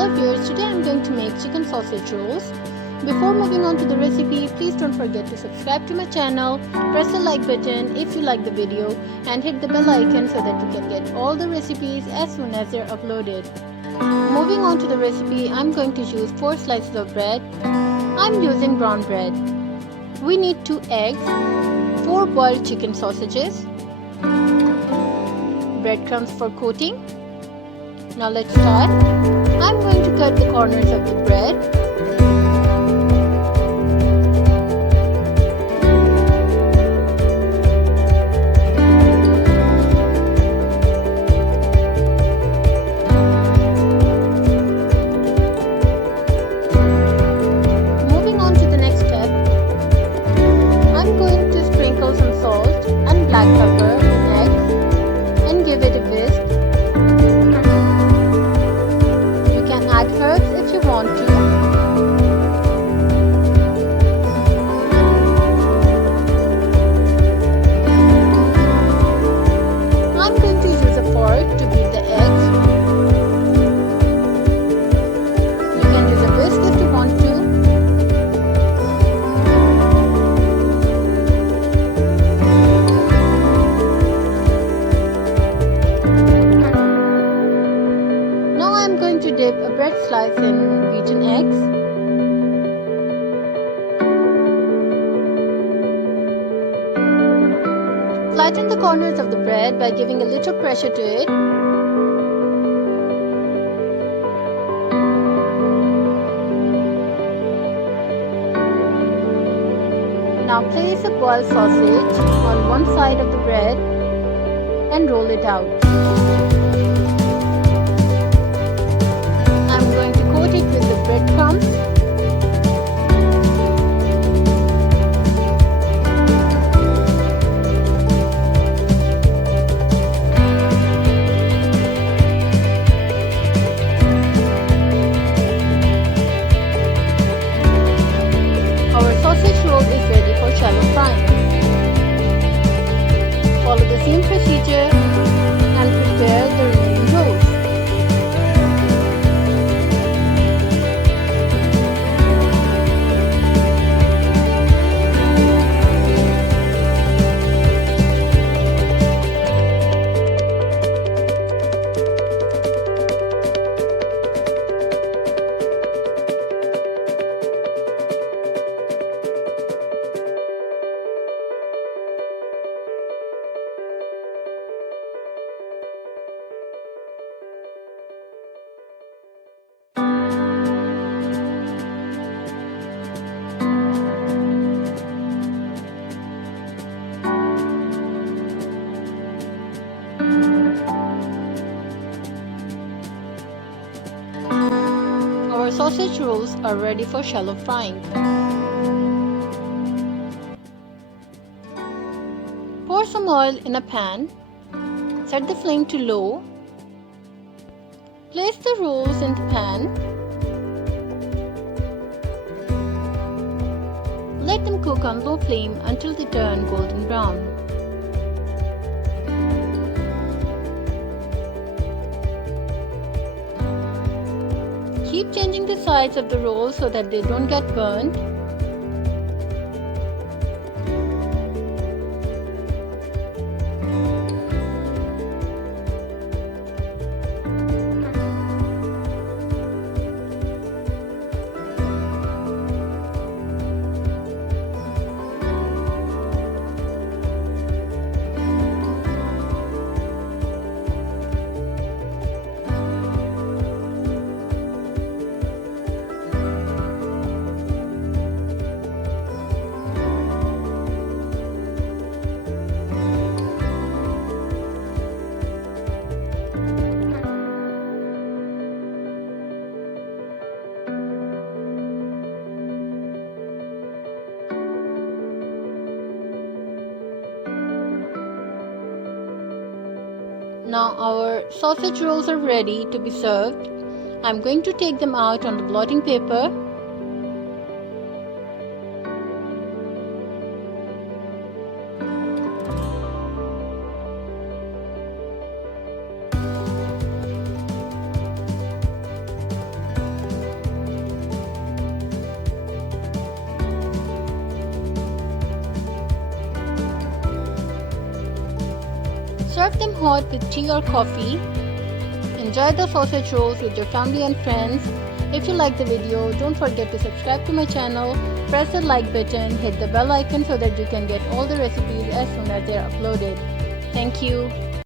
Hello viewers, today I am going to make chicken sausage rolls. Before moving on to the recipe, please don't forget to subscribe to my channel, press the like button if you like the video and hit the bell icon so that you can get all the recipes as soon as they are uploaded. Moving on to the recipe, I am going to use 4 slices of bread. I am using brown bread. We need 2 eggs, 4 boiled chicken sausages, breadcrumbs for coating. Now let's start. I'm going to cut the corners of the bread. Moving on to the next step, I'm going to sprinkle some salt and black pepper with eggs and give it a whisk. Add herbs if you want to. I'm going to use a fork to beat the eggs. You can use a whisk if you want to. Now I am going to dip a bread slice in beaten eggs. Flatten the corners of the bread by giving a little pressure to it. Now place a boiled sausage on one side of the bread and roll it out. Coat it with the breadcrumbs. Our sausage roll is ready for shallow frying. Follow the same procedure and prepare the remaining rolls. Our sausage rolls are ready for shallow frying. Pour some oil in a pan. Set the flame to low. Place the rolls in the pan. Let them cook on low flame until they turn golden brown. Keep changing the sides of the rolls so that they don't get burned. Now our sausage rolls are ready to be served. I'm going to take them out on the blotting paper. Serve them hot with tea or coffee. Enjoy the sausage rolls with your family and friends. If you like the video, don't forget to subscribe to my channel, press the like button, hit the bell icon so that you can get all the recipes as soon as they are uploaded. Thank you.